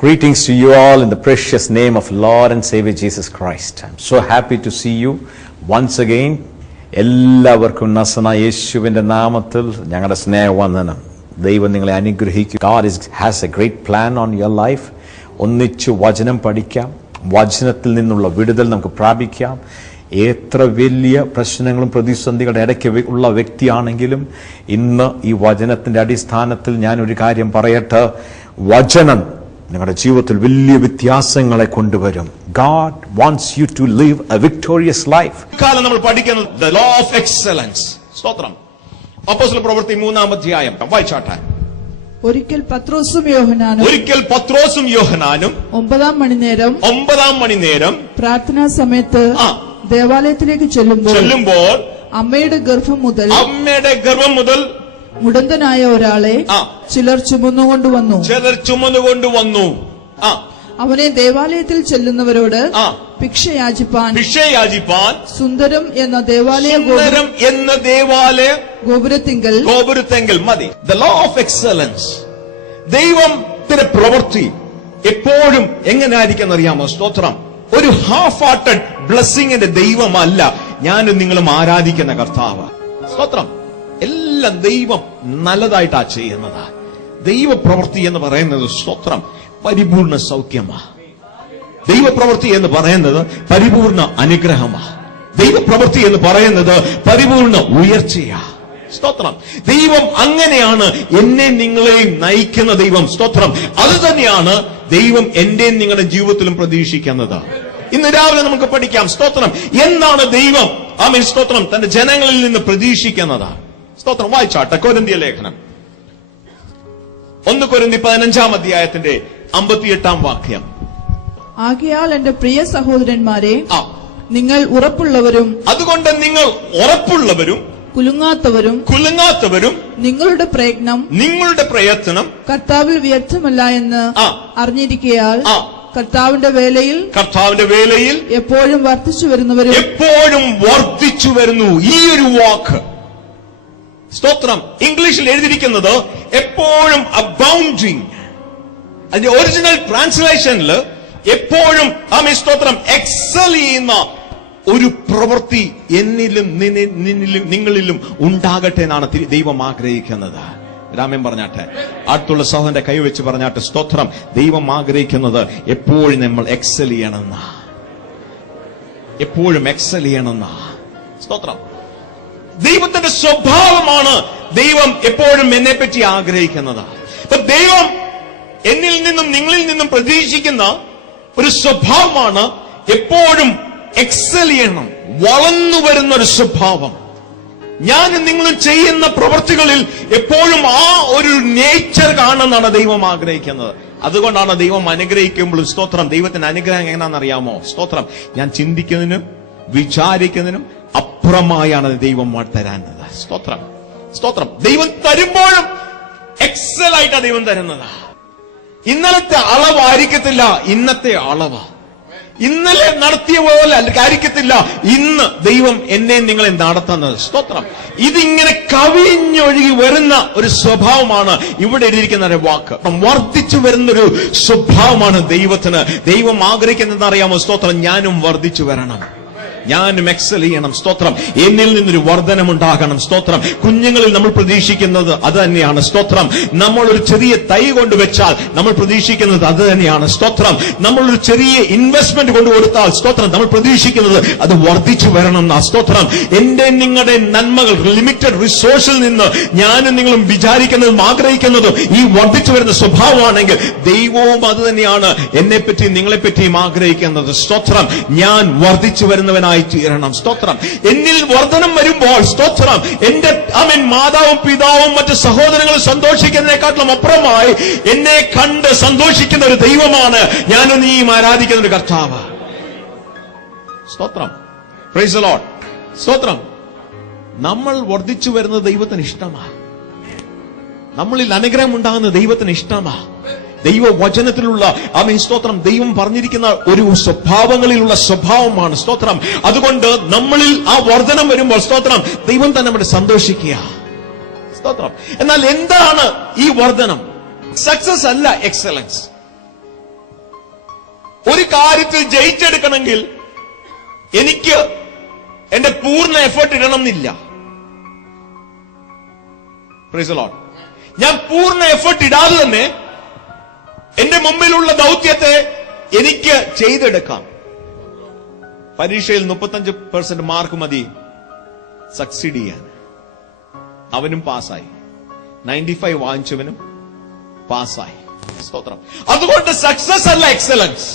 Greetings to you all in the precious name of Lord and Savior Jesus Christ. I'm so happy to see you once again. എല്ലാവർക്കും നസനായ യേശുവിന്റെ നാമത്തിൽ ഞങ്ങളുടെ സ്നേഹവന്ദനം. ദൈവം നിങ്ങളെ അനുഗ്രഹിക്കും. God has a great plan on your life. ഒന്നിച്ചു വചനം പഠിക്കാം, വചനത്തിൽ നിന്നുള്ള വിടുതൽ നമുക്ക് പ്രാപിക്കാം. എത്ര വലിയ പ്രശ്നങ്ങളും പ്രതിസന്ധികളുടെ ഇടയ്ക്ക് ഉള്ള വ്യക്തിയാണെങ്കിലും ഇന്ന് ഈ വചനത്തിന്റെ അടിസ്ഥാനത്തിൽ ഞാൻ ഒരു കാര്യം പറയട്ടെ. വചനം നിങ്ങളുടെ ജീവിതത്തിൽ വലിയ വ്യത്യാസങ്ങളെ കൊണ്ടുവരും. God wants you to live a victorious life. കാലം നമ്മൾ പഠിക്കുന്നത് the law of excellence. സ്തോത്രം. അപ്പോസ്തല പ്രവൃത്തി 3-ാം അധ്യായം വായിച്ചാട്ടെ. ഒരിക്കൽ പത്രോസും യോഹന്നാനും 9-ാം മണിനേരം പ്രാർത്ഥനാ സമയത്ത് ദേവാലയത്തിലേക്ക് ചെല്ലുമ്പോൾ അമ്മയുടെ ഗർഭം മുതൽ മുടന്തനായ ഒരാളെ ചിലർ ചുമന്നുകൊണ്ടുവന്നു. അവനെ ദേവാലയത്തിൽ ചെല്ലുന്നവരോട് ഭിക്ഷയാചിപ്പാൻ സുന്ദരം എന്ന ദേവാലയ ഗോപുരത്തിങ്കൽ മതി. The law of excellence. ദൈവത്തിന്റെ പ്രവൃത്തി എപ്പോഴും എങ്ങനെയായിരിക്കും അറിയാമോ? സ്തോത്രം. ഒരു ഹാഫ് ഹാർട്ടഡ് ബ്ലെസ്സിങ്ങിന്റെ ദൈവമല്ല ഞാനും നിങ്ങളും ആരാധിക്കുന്ന കർത്താവ്. സ്തോത്രം. എല്ലാം ദൈവം നല്ലതായിട്ടാ ചെയ്യുന്നത്. ദൈവപ്രവൃത്തി എന്ന് പറയുന്നത് സ്തോത്രം പരിപൂർണ സൗഖ്യമാ. ദൈവപ്രവൃത്തി എന്ന് പറയുന്നത് പരിപൂർണ അനുഗ്രഹമാ. ദൈവപ്രവൃത്തി എന്ന് പറയുന്നത് പരിപൂർണ ഉയർച്ചയാ. സ്തോത്രം. ദൈവം അങ്ങനെയാണ് എന്നെ നിങ്ങളെയും നയിക്കുന്ന ദൈവം. സ്തോത്രം. അത് തന്നെയാണ് ദൈവം എന്റെയും നിങ്ങളുടെ ജീവിതത്തിലും പ്രതീക്ഷിക്കുന്നത്. ഇന്ന് രാവിലെ നമുക്ക് പഠിക്കാം. സ്തോത്രം. എന്താണ് ദൈവം ആമേൻ സ്തോത്രം തന്റെ ജനങ്ങളിൽ നിന്ന് പ്രതീക്ഷിക്കുന്നത്? സ്തോത്രം. വായിച്ചാട്ടെ കൊരിന്ത്യർ ലേഖനം 1 കൊരിന്ത്യർ 15-ാം അധ്യായത്തിന്റെ 58-ാം വാക്യം. ആകയാൽ എന്റെ പ്രിയ സഹോദരന്മാരെ, നിങ്ങൾ ഉറപ്പുള്ളവരും അതുകൊണ്ട് നിങ്ങൾ ഉറപ്പുള്ളവരും കുലുങ്ങാത്തവരും നിങ്ങളുടെ പ്രയത്നം കർത്താവിൽ വ്യർത്ഥമല്ല എന്ന് അറിഞ്ഞിരിക്കയാൽ കർത്താവിന്റെ വേലയിൽ എപ്പോഴും വർദ്ധിച്ചു വരുന്നു. ഈ ഒരു വാക്ക് സ്തോത്രം ഇംഗ്ലീഷിൽ എഴുതിയിരിക്കുന്നത് എപ്പോഴും അബൗണ്ടിങ്. അതിന്റെ ഒറിജിനൽ ട്രാൻസ്ലേഷനിൽ എപ്പോഴും സ്തോത്രം എക്സൽ ചെയ്യുന്ന ഒരു പ്രവൃത്തി എന്നിലും നിങ്ങളിലും ഉണ്ടാകട്ടെ എന്നാണ് ദൈവം ആഗ്രഹിക്കുന്നത്. രാമൻ പറഞ്ഞാട്ടെ, അടുത്തുള്ള സഹോദരന്റെ കൈവച്ച് പറഞ്ഞാട്ടെ. സ്തോത്രം. ദൈവം ആഗ്രഹിക്കുന്നത് എപ്പോഴും നമ്മൾ എക്സൽ ചെയ്യണമെന്ന, എപ്പോഴും എക്സൽ ചെയ്യണമെന്ന. സ്തോത്രം. ദൈവത്തിന്റെ സ്വഭാവമാണ് ദൈവം എപ്പോഴും എന്നെ പറ്റി ആഗ്രഹിക്കുന്നത്. ദൈവം എന്നിൽ നിന്നും നിങ്ങളിൽ നിന്നും പ്രതീക്ഷിക്കുന്ന ഒരു സ്വഭാവമാണ് എപ്പോഴും എക്സൽ ചെയ്യണം, വളർന്നു വരുന്ന ഒരു സ്വഭാവം. ഞാനും നിങ്ങളും ചെയ്യുന്ന പ്രവൃത്തികളിൽ എപ്പോഴും ആ ഒരു നേച്ചർ കാണുന്നതാണ് ദൈവം ആഗ്രഹിക്കുന്നത്. അതുകൊണ്ടാണ് ദൈവം അനുഗ്രഹിക്കുമ്പോൾ സ്തോത്രം ദൈവത്തിന്റെ അനുഗ്രഹം എങ്ങനെയാണെന്ന് അറിയാമോ? സ്തോത്രം. ഞാൻ ചിന്തിക്കുന്നതിനും വിചാരിക്കുന്നതിനും അപ്പുറമായാണ് ദൈവം തരാനുള്ളത്. സ്തോത്രം. സ്തോത്രം. ദൈവം തരുമ്പോഴും എക്സൽ ആയിട്ടാണ് ദൈവം തരുന്നത്. ഇന്നലത്തെ അളവായിരിക്കത്തില്ല ഇന്നത്തെ അളവ്. ഇന്നലെ നടത്തിയ പോലെ ആയിരിക്കത്തില്ല ഇന്ന് ദൈവം എന്നെ നിങ്ങളെ നടത്തുന്നത്. സ്തോത്രം. ഇതിങ്ങനെ കവിഞ്ഞൊഴുകി വരുന്ന ഒരു സ്വഭാവമാണ് ഇവിടെ എഴുതിയിരിക്കുന്ന ഒരു വാക്ക്. വർദ്ധിച്ചു വരുന്നൊരു സ്വഭാവമാണ് ദൈവത്തിന്. ദൈവം ആഗ്രഹിക്കുന്നത് അറിയാമോ? സ്തോത്രം. ഞാനും വർദ്ധിച്ചു വരണം, ഞാനും എക്സൽ ചെയ്യണം. സ്തോത്രം. എന്നിൽ നിന്നൊരു വർധനമുണ്ടാകണം. സ്തോത്രം. കുഞ്ഞുങ്ങളിൽ നമ്മൾ പ്രതീക്ഷിക്കുന്നത് അത് തന്നെയാണ്. സ്തോത്രം. നമ്മൾ ഒരു ചെറിയ തൈ കൊണ്ടുവച്ചാൽ നമ്മൾ പ്രതീക്ഷിക്കുന്നത് അത് തന്നെയാണ്. സ്തോത്രം. നമ്മളൊരു ചെറിയ ഇൻവെസ്റ്റ്മെന്റ് കൊണ്ടുകൊടുത്താൽ സ്തോത്രം നമ്മൾ പ്രതീക്ഷിക്കുന്നത് അത് വർദ്ധിച്ചു വരണം എന്നാ. സ്തോത്രം. എന്റെ നിങ്ങളുടെ നന്മകൾ ലിമിറ്റഡ് റിസോഴ്സിൽ നിന്ന് ഞാനും നിങ്ങളും വിചാരിക്കുന്നതും ആഗ്രഹിക്കുന്നതും ഈ വർദ്ധിച്ചു വരുന്ന സ്വഭാവമാണെങ്കിൽ ദൈവവും അത് തന്നെയാണ് എന്നെപ്പറ്റിയും നിങ്ങളെപ്പറ്റിയും ആഗ്രഹിക്കുന്നത്. സ്തോത്രം. ഞാൻ വർദ്ധിച്ചു വരുന്നവനായി തീരണം. സ്തോത്രം. എന്നിൽ വർധനം വരുമ്പോൾ സ്തോത്രം എന്റെ മാതാവും പിതാവും മറ്റ് സഹോദരങ്ങളും സന്തോഷിക്കുന്നതിനെക്കാട്ടിലും അപ്പുറമായി എന്നെ കണ്ട് സന്തോഷിക്കുന്ന ഒരു ദൈവമാണ് ഞാനും നീയും ആരാധിക്കുന്ന ഒരു കർത്താവ്. സ്തോത്രം. Praise the Lord. സ്തോത്രം. നമ്മൾ വർദ്ധിച്ചു വരുന്നത് ദൈവത്തിന് ഇഷ്ടമാണ്. നമ്മളിൽ അനുഗ്രഹം ഉണ്ടാകുന്ന ദൈവത്തിന് ഇഷ്ടമാണ്. ദൈവവചനത്തിലുള്ള സ്തോത്രം ദൈവം പറഞ്ഞിരിക്കുന്ന ഒരു സ്വഭാവങ്ങളിലുള്ള സ്വഭാവമാണ്. സ്തോത്രം. അതുകൊണ്ട് നമ്മളിൽ ആ വർധനം വരുമ്പോൾ സ്തോത്രം ദൈവം തന്നെ നമ്മുടെ സന്തോഷിക്കുക. സ്തോത്രം. എന്നാൽ എന്താണ് ഈ വർധനം? സക്സസ് അല്ല എക്സലൻസ്. ഒരു കാര്യത്തിൽ ജയിച്ചെടുക്കണമെങ്കിൽ എനിക്ക് എന്റെ പൂർണ്ണ എഫേർട്ട് ഇടണം എന്നില്ല. Praise the Lord. ഞാൻ പൂർണ്ണ എഫേർട്ട് ഇടാതെ തന്നെ എന്റെ മുമ്പിലുള്ള ദൗത്യത്തെ എനിക്ക് ചെയ്തെടുക്കാം. പരീക്ഷയിൽ 35% മാർക്ക് മതി സക്സീഡ് ചെയ്യാൻ. അവനും പാസ്സായി. 95 വാങ്ങിച്ചവനും പാസ്സായി. സ്തോത്രം. അതുകൊണ്ട് സക്സസ് അല്ല എക്സലൻസ്,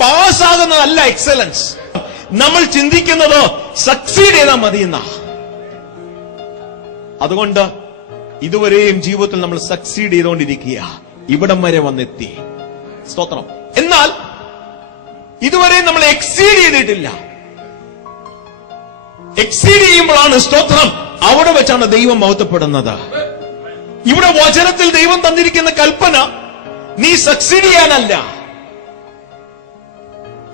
പാസ്സാകുന്നതല്ല എക്സലൻസ്. നമ്മൾ ചിന്തിക്കുന്നത് സക്സീഡ് ചെയ്താൽ മതിയെന്ന. അതുകൊണ്ട് ഇതുവരെയും ജീവിതത്തിൽ നമ്മൾ സക്സീഡ് ചെയ്തുകൊണ്ടിരിക്കുക, ഇവിടം വരെ വന്നെത്തി. സ്തോത്രം. എന്നാൽ ഇതുവരെ നമ്മൾ എക്സീഡ് ചെയ്തിട്ടില്ല. എക്സീഡ് ചെയ്യുമ്പോഴാണ് സ്തോത്രം അവിടെ വെച്ചാണ് ദൈവം മഹത്വപ്പെടുന്നത്. ഇവിടെ വചനത്തിൽ ദൈവം തന്നിരിക്കുന്ന കൽപ്പന നീ സക്സീഡ് ചെയ്യാനല്ല.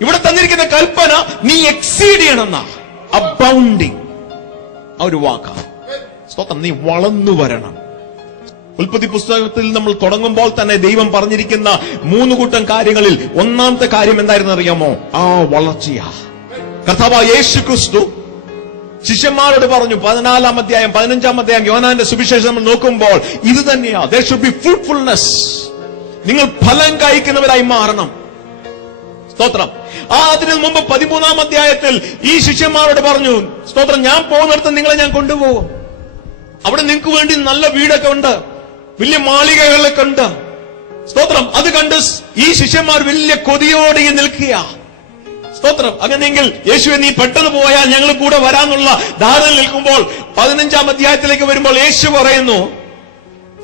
ഇവിടെ തന്നിരിക്കുന്ന കൽപ്പന നീ എക്സീഡ് ചെയ്യണമെന്ന. അബൗണ്ടിങ് ആ ഒരു വാക്കാണ്. സ്തോത്രം. നീ വളർന്നു വരണം. ഉൽപ്പത്തി പുസ്തകത്തിൽ നമ്മൾ തുടങ്ങുമ്പോൾ തന്നെ ദൈവം പറഞ്ഞിരിക്കുന്ന 3 കൂട്ടം കാര്യങ്ങളിൽ ഒന്നാമത്തെ കാര്യം എന്തായിരുന്നു അറിയാമോ? ആ വളർച്ചയാ. കർത്താവായ യേശു ക്രിസ്തു ശിഷ്യന്മാരോട് പറഞ്ഞു, 14-ാം അധ്യായം 15-ാം അധ്യായം യോഹന്നാന്റെ സുവിശേഷം നമ്മൾ നോക്കുമ്പോൾ ഇത് തന്നെയാ. there should be fruitfulness. നിങ്ങൾ ഫലം കായ്ക്കുന്നവരായി മാറണം. സ്തോത്രം. അതിനു മുമ്പ് 13-ാം അധ്യായത്തിൽ ഈ ശിഷ്യന്മാരോട് പറഞ്ഞു, സ്തോത്രം, ഞാൻ പോകുന്നിടത്ത് നിങ്ങളെ ഞാൻ കൊണ്ടുപോകും. അവിടെ നിങ്ങൾക്ക് വേണ്ടി നല്ല വീടൊക്കെ ഉണ്ട്, വലിയ മാളികകളൊക്കെ ഉണ്ട്. സ്തോത്രം. അത് കണ്ട് ഈ ശിഷ്യന്മാർ വലിയ കൊതിയോടെ നിൽക്കുക. സ്തോത്രം. അങ്ങനെയെങ്കിൽ യേശുവെ നീ പെട്ടെന്ന് പോയാൽ ഞങ്ങൾ കൂടെ വരാനുള്ള ധാരണയിൽ നിൽക്കുമ്പോൾ 15-ാം അധ്യായത്തിലേക്ക് വരുമ്പോൾ യേശു പറയുന്നു,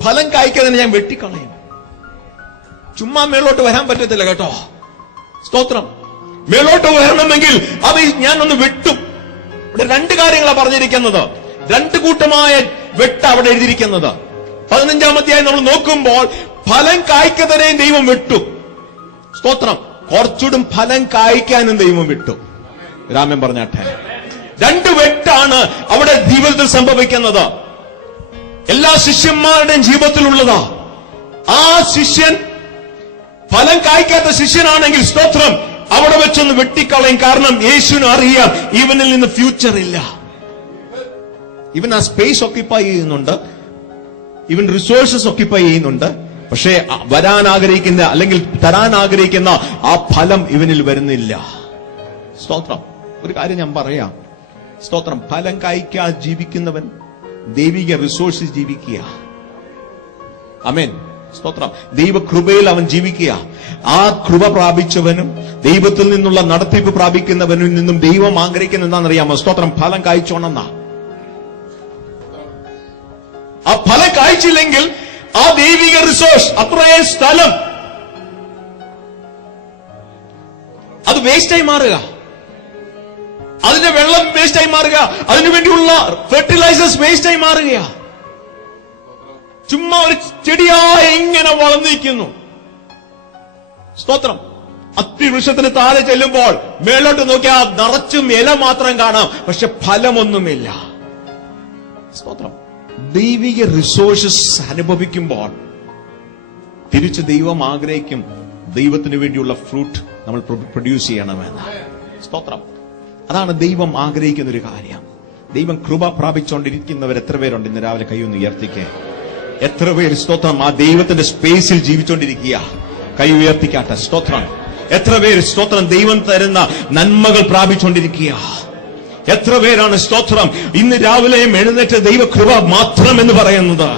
ഫലം കായ്ക്കാതെ ഞാൻ വെട്ടിക്കളയും. ചുമ്മാ മേളോട്ട് വരാൻ പറ്റത്തില്ല കേട്ടോ. സ്തോത്രം. മേളോട്ട് വരണമെങ്കിൽ അത് ഞാനൊന്ന് വെട്ടും. ഇവിടെ 2 കാര്യങ്ങളാണ് പറഞ്ഞിരിക്കുന്നത്. 2 കൂട്ടമായ വെട്ട അവിടെ എഴുതിയിരിക്കുന്നത്. 15-ാം അധ്യായം നമ്മൾ നോക്കുമ്പോൾ ഫലം കായ്ക്കതരെയും ദൈവം വിട്ടു. സ്തോത്രം. കുറച്ചുകൂടും ഫലം കായ്ക്കാനും ദൈവം വിട്ടു. രാമൻ പറഞ്ഞാട്ടെ. 2 വെട്ടാണ് അവിടെ ജീവിതത്തിൽ സംഭവിക്കുന്നത്. എല്ലാ ശിഷ്യന്മാരുടെയും ജീവിതത്തിലുള്ളതാ. ആ ശിഷ്യൻ ഫലം കായ്ക്കാത്ത ശിഷ്യനാണെങ്കിൽ സ്തോത്രം അവിടെ വെച്ചൊന്ന് വെട്ടിക്കളയും. കാരണം യേശുവിന് അറിയാം ഇവനിൽ നിന്ന് ഫ്യൂച്ചർ ഇല്ല. ഇവൻ ആ സ്പേസ് ഓക്യുപ്പൈ ചെയ്യുന്നുണ്ട്, ഇവൻ റിസോഴ്സസ് ഓക്യുപ്പൈ ചെയ്യുന്നുണ്ട്. പക്ഷേ വരാൻ ആഗ്രഹിക്കുന്ന അല്ലെങ്കിൽ തരാൻ ആഗ്രഹിക്കുന്ന ആ ഫലം ഇവനിൽ വരുന്നില്ല. സ്തോത്രം. ഒരു കാര്യം ഞാൻ പറയാം. സ്തോത്രം. ഫലം കായ്ക്കാതെ ജീവിക്കുന്നവൻ ദൈവിക റിസോഴ്സസ് ജീവിക്കുക. ആമേൻ. സ്തോത്രം. ദൈവകൃപയിൽ അവൻ ജീവിക്കുക. ആ കൃപ പ്രാപിച്ചവനും ദൈവത്തിൽ നിന്നുള്ള നടത്തിപ്പ് പ്രാപിക്കുന്നവനിൽ നിന്നും ദൈവം ആഗ്രഹിക്കുന്ന എന്താണെന്നറിയാമോ? സ്തോത്രം. ഫലം കായ്ച്ചോണെന്നാ. ആ ഫലം കായ്ച്ചില്ലെങ്കിൽ ആ ദൈവിക റിസോഴ്സ്, അത്രയും സ്ഥലം, അത് വേസ്റ്റായി മാറുക. അതിന്റെ വെള്ളം വേസ്റ്റായി മാറുക. അതിനുവേണ്ടിയുള്ള ഫെർട്ടിലൈസേഴ്സ് വേസ്റ്റായി മാറുകയാ. ചുമ്മാ ഒരു ചെടിയായി ഇങ്ങനെ വളർന്നിരിക്കുന്നു. സ്തോത്രം. അത്തിവൃക്ഷത്തിന് താഴെ ചെല്ലുമ്പോൾ മേലോട്ട് നോക്കിയാൽ നിറച്ചും ഇല മാത്രം കാണാം, പക്ഷെ ഫലമൊന്നുമില്ല. സ്തോത്രം. ദൈവിക റിസോഴ്സസ് അനുഭവിക്കുമ്പോൾ തിരിച്ച് ദൈവം ആഗ്രഹിക്കും ദൈവത്തിന് വേണ്ടിയുള്ള ഫ്രൂട്ട് നമ്മൾ പ്രൊഡ്യൂസ് ചെയ്യണമെന്ന്. സ്തോത്രം. അതാണ് ദൈവം ആഗ്രഹിക്കുന്ന ഒരു കാര്യം. ദൈവം കൃപ പ്രാപിച്ചുകൊണ്ടിരിക്കുന്നവർ എത്ര പേരുണ്ട്? ഇന്ന് രാവിലെ കൈയൊന്ന് ഉയർത്തിക്കേ. എത്ര പേര് സ്തോത്രം ആ ദൈവത്തിന്റെ സ്പേസിൽ ജീവിച്ചുകൊണ്ടിരിക്കുക? കൈ ഉയർത്തിക്കാട്ടെ. സ്തോത്രം. എത്ര പേര് സ്തോത്രം ദൈവം തരുന്ന നന്മകൾ പ്രാപിച്ചുകൊണ്ടിരിക്കുക? എത്ര പേരാണ് സ്തോത്രം ഇന്ന് രാവിലെയും എഴുന്നേറ്റ് ദൈവകൃപ മാത്രം എന്ന് പറയുന്നത്?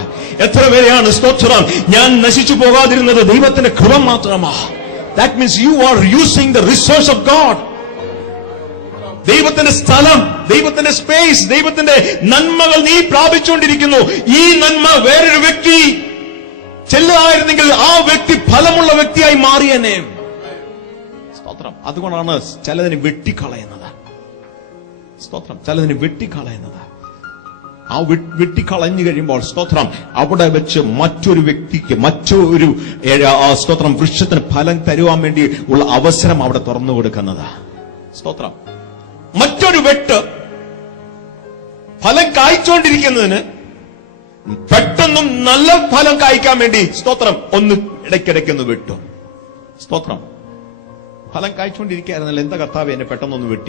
എത്ര പേരെയാണ് സ്തോത്രം ഞാൻ നശിച്ചു പോകാതിരുന്നത് ദൈവത്തിന്റെ കൃപ മാത്രമാ? That means you are using the resource of God. ദൈവത്തിന്റെ സ്ഥലം, ദൈവത്തിന്റെ സ്പേസ്, ദൈവത്തിന്റെ നന്മകൾ നീ പ്രാപിച്ചുകൊണ്ടിരിക്കുന്നു. ഈ നന്മ വേറൊരു വ്യക്തി ചെല്ലുകയായിരുന്നെങ്കിൽ ആ വ്യക്തി ഫലമുള്ള വ്യക്തിയായി മാറിയെന്നെ. സ്തോത്രം. അതുകൊണ്ടാണ് ചിലതിന് വെട്ടിക്കളയുന്നത്. സ്തോത്രം. ചിലതിന് വെട്ടിക്കളയുന്നത്. ആ വെട്ടിക്കളഞ്ഞു കഴിയുമ്പോൾ സ്തോത്രം അവിടെ വെച്ച് മറ്റൊരു വ്യക്തിക്ക് മറ്റൊരു സ്തോത്രം വൃക്ഷത്തിന് ഫലം തരുവാൻ വേണ്ടി ഉള്ള അവസരം അവിടെ തുറന്നു കൊടുക്കുന്നത്. സ്തോത്രം. മറ്റൊരു വെട്ട് ഫലം കായ്ച്ചുകൊണ്ടിരിക്കുന്നതിന് പെട്ടെന്നും നല്ല ഫലം കായ്ക്കാൻ വേണ്ടി സ്തോത്രം ഒന്ന് ഇടയ്ക്കിടയ്ക്കൊന്ന് വെട്ടും. സ്തോത്രം. ഫലം കായ്ച്ചുകൊണ്ടിരിക്കുകയായിരുന്നല്ലോ, എന്താ കർത്താവ് എന്നെ പെട്ടെന്നൊന്ന് വെട്ടി